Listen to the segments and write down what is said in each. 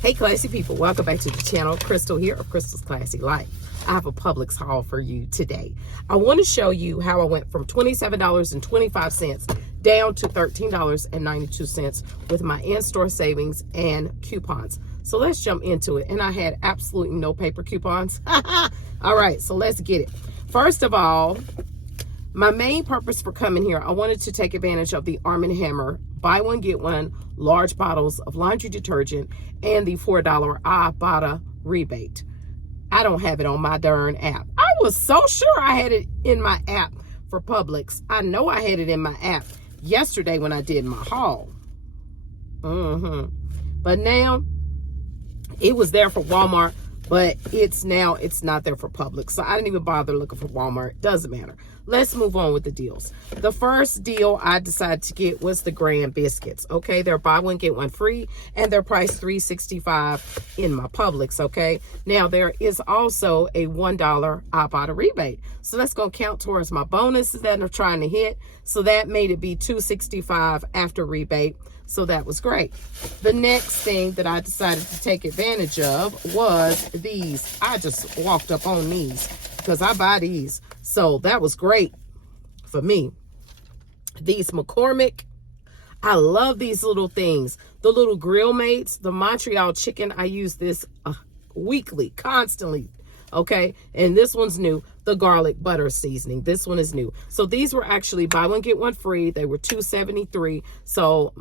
Hey classy people, welcome back to the channel. Crystal here of Crystal's Classy Life. I have a Publix haul for you today. I want to show you how I went from $27.25 down to $13.92 with my in-store savings and coupons. So let's jump into it. And I had absolutely no paper coupons. All right, so let's get it. First of all, my main purpose for coming here, I wanted to take advantage of the Arm & Hammer buy one get one large bottles of laundry detergent and the $4 Ibotta rebate. I don't have it on my darn app. I was so sure I had it in my app for Publix. I know I had it in my app yesterday when I did my haul. But now it was there for Walmart, but it's not there for Publix. So I didn't even bother looking for Walmart. Doesn't matter. Let's move on with the deals. The first deal I decided to get was the Grand Biscuits. Okay, they're buy one get one free, and they're priced $3.65 in my Publix. Okay, now there is also a $1 Ibotta rebate, so that's gonna count towards my bonuses that I'm trying to hit. So that made it be $2.65 after rebate. So that was great. The next thing that I decided to take advantage of was these. I just walked up on these because I buy these. So that was great for me. These McCormick, I love these little things. The little grill mates, the Montreal chicken, I use this weekly, constantly. Okay, and this one's new, the garlic butter seasoning. This one is new. So these were actually buy one get one free. They were $2.73. So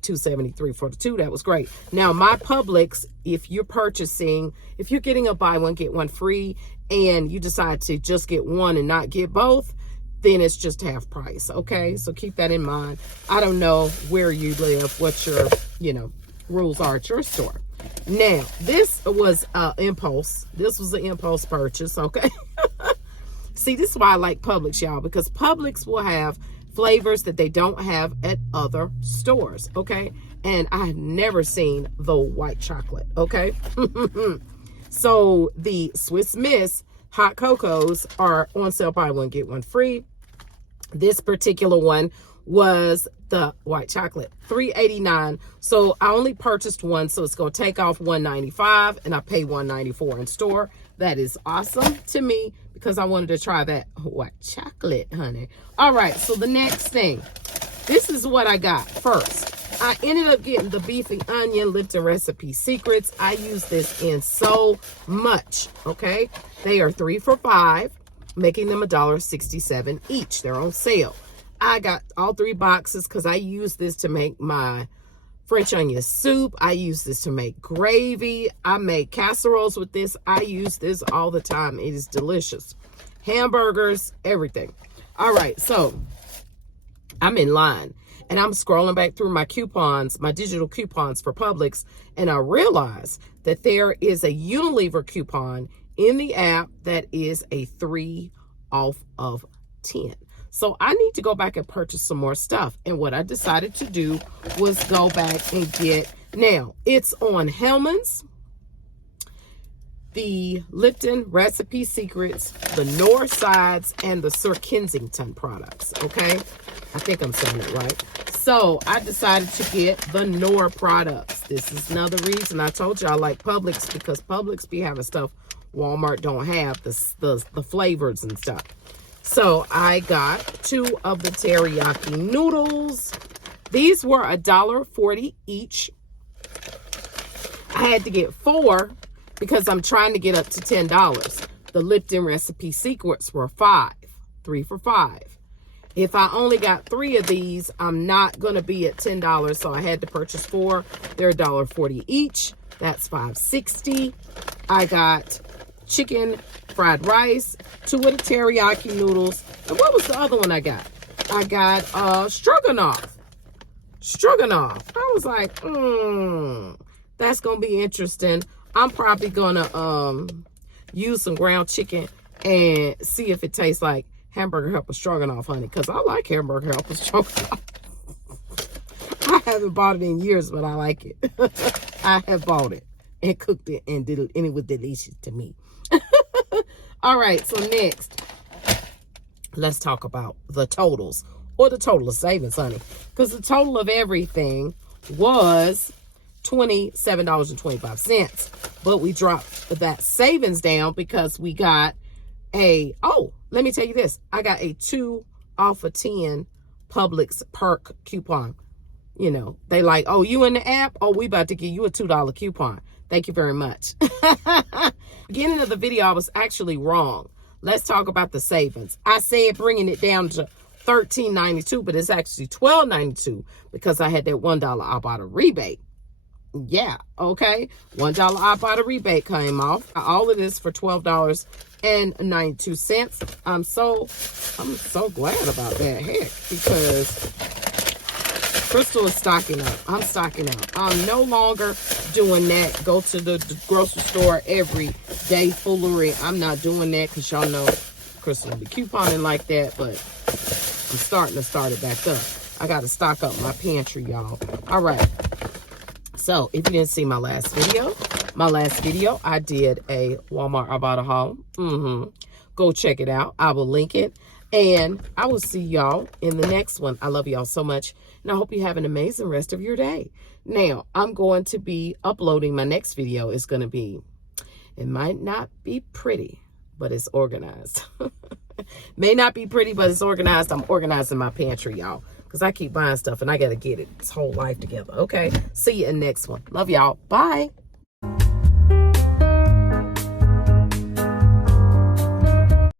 $2.73 for the two. That was great. Now my Publix, if you're getting a buy one get one free and you decide to just get one and not get both, then it's just half price. Okay, so keep that in mind. I don't know where you live, what your rules are at your store. Now this was impulse. This was an impulse purchase. Okay. See, this is why I like Publix, y'all, because Publix will have flavors that they don't have at other stores. Okay, and I have never seen the white chocolate. Okay. So the Swiss Miss hot cocos are on sale, buy one get one free. This particular one was the white chocolate, $3.89. So I only purchased one, so it's going to take off $1.95, and I pay $1.94 in store. That is awesome to me because I wanted to try that white chocolate, honey. All right, so the next thing, this is what I got first. I ended up getting the beef and onion Lipton recipe secrets. I use this in so much. Okay, they are 3 for $5, making them $1.67 each. They're on sale. I got all 3 boxes because I use this to make my French onion soup. I use this to make gravy. I make casseroles with this. I use this all the time. It is delicious. Hamburgers, everything. All right, so I'm in line and I'm scrolling back through my coupons, my digital coupons for Publix, and I realize that there is a Unilever coupon in the app that is a 3 off of 10. So I need to go back and purchase some more stuff. And what I decided to do was go back and get, now it's on Hellman's, the Lipton Recipe Secrets, the North Sides, and the Sir Kensington products. Okay, I think I'm saying it right. So I decided to get the Nor products. This is another reason I told you I like Publix, because Publix be having stuff Walmart don't have, the flavors and stuff. So I got 2 of the teriyaki noodles. These were $1.40 each. I had to get 4 because I'm trying to get up to $10. The Lipton Recipe Secrets were 5, 3 for $5. If I only got 3 of these, I'm not going to be at $10, so I had to purchase 4. They're $1.40 each. That's $5.60. I got chicken fried rice, 2 of the teriyaki noodles, and what was the other one I got? I got stroganoff. I was like, that's gonna be interesting. I'm probably gonna use some ground chicken and see if it tastes like hamburger helper stroganoff, honey, because I like hamburger helper stroganoff. I haven't bought it in years, but I like it. I have bought it and cooked it and it was delicious to me. All right, so next, let's talk about the totals, or the total of savings, honey, because the total of everything was $27.25. But we dropped that savings down because we got let me tell you this. I got a 2 off of 10 Publix perk coupon. You know, they like, oh, you in the app? Oh, we about to give you a $2 coupon. Thank you very much. Beginning of the video, I was actually wrong. Let's talk about the savings. I said bringing it down to $13.92, but it's actually $12.92 because I had that $1 Ibotta rebate. Yeah, okay. $1 Ibotta rebate came off. All of this for $12.92. I'm so glad about that. Heck, because Crystal is stocking up. I'm stocking up. I'm no longer doing that. Go to the grocery store every day foolery. I'm not doing that because y'all know Crystal will be couponing like that, but I'm starting to start it back up. I got to stock up my pantry, y'all. All right. So if you didn't see my last video, I did a Walmart Ibotta haul. Go check it out. I will link it. And I will see y'all in the next one. I love y'all so much. And I hope you have an amazing rest of your day. Now, I'm going to be uploading my next video. It's going to be, it might not be pretty, but it's organized. May not be pretty, but it's organized. I'm organizing my pantry, y'all, because I keep buying stuff and I got to get its whole life together. Okay. See you in the next one. Love y'all. Bye.